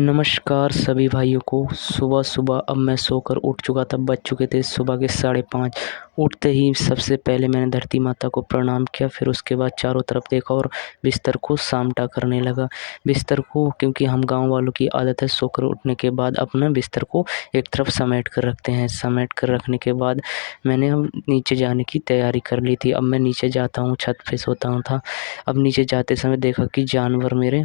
नमस्कार सभी भाइयों को। सुबह-सुबह अब मैं सोकर उठ चुका था, बज चुके थे सुबह के 5:30। उठते ही सबसे पहले मैंने धरती माता को प्रणाम किया, फिर उसके बाद चारों तरफ देखा और बिस्तर को सामटा करने लगा। बिस्तर को क्योंकि हम गाँव वालों की आदत है सोकर उठने के बाद अपना बिस्तर को एक तरफ समेट कर रखते हैं। समेट कर रखने के बाद मैंने अब नीचे जाने की तैयारी कर ली थी। अब मैं नीचे जाता हूँ, छत पे सोता हूँ था। अब नीचे जाते समय देखा कि जानवर मेरे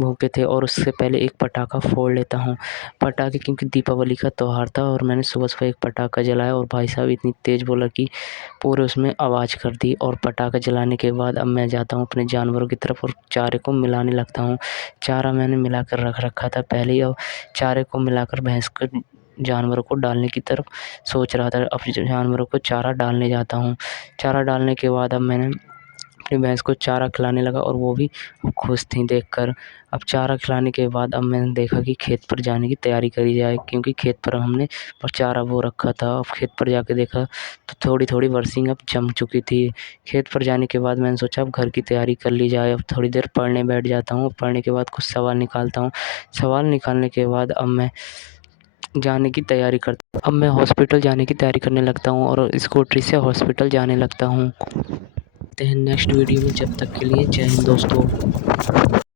भूखे थे और उससे पहले एक पटाखा फोड़ लेता हूँ। पटाखे क्योंकि दीपावली का त्योहार था और मैंने सुबह-सुबह एक पटाखा जलाया और भाई साहब इतनी तेज़ बोला कि पूरे उसमें आवाज़ कर दी। और पटाखा जलाने के बाद अब मैं जाता हूँ अपने जानवरों की तरफ और चारे को मिलाने लगता हूँ। चारा मैंने मिलाकर रख रखा था पहले ही। अब चारे को मिलाकर भैंस को जानवरों को डालने की तरफ सोच रहा था। अब जानवरों को चारा डालने जाता हूँ। चारा डालने के बाद अब मैंने अपनी भैंस को चारा खिलाने लगा और वो भी खुश थी देखकर। अब चारा खिलाने के बाद अब मैंने देखा कि खेत पर जाने की तैयारी करी जाए, क्योंकि खेत पर हमने चारा बो रखा था। अब खेत पर जाके देखा तो थोड़ी-थोड़ी बरसिंग अब जम चुकी थी। खेत पर जाने के बाद मैंने सोचा अब घर की तैयारी कर ली जाए। अब थोड़ी देर पढ़ने बैठ जाता हूँ। पढ़ने के बाद कुछ सवाल निकालता हूँ। सवाल निकालने के बाद अब मैं जाने की तैयारी करता हूँ। अब मैं हॉस्पिटल जाने की तैयारी करने लगता हूँ और स्कूटी से हॉस्पिटल जाने लगता हूँ। मिलते हैं नेक्स्ट वीडियो में, जब तक के लिए जय हिंद दोस्तों।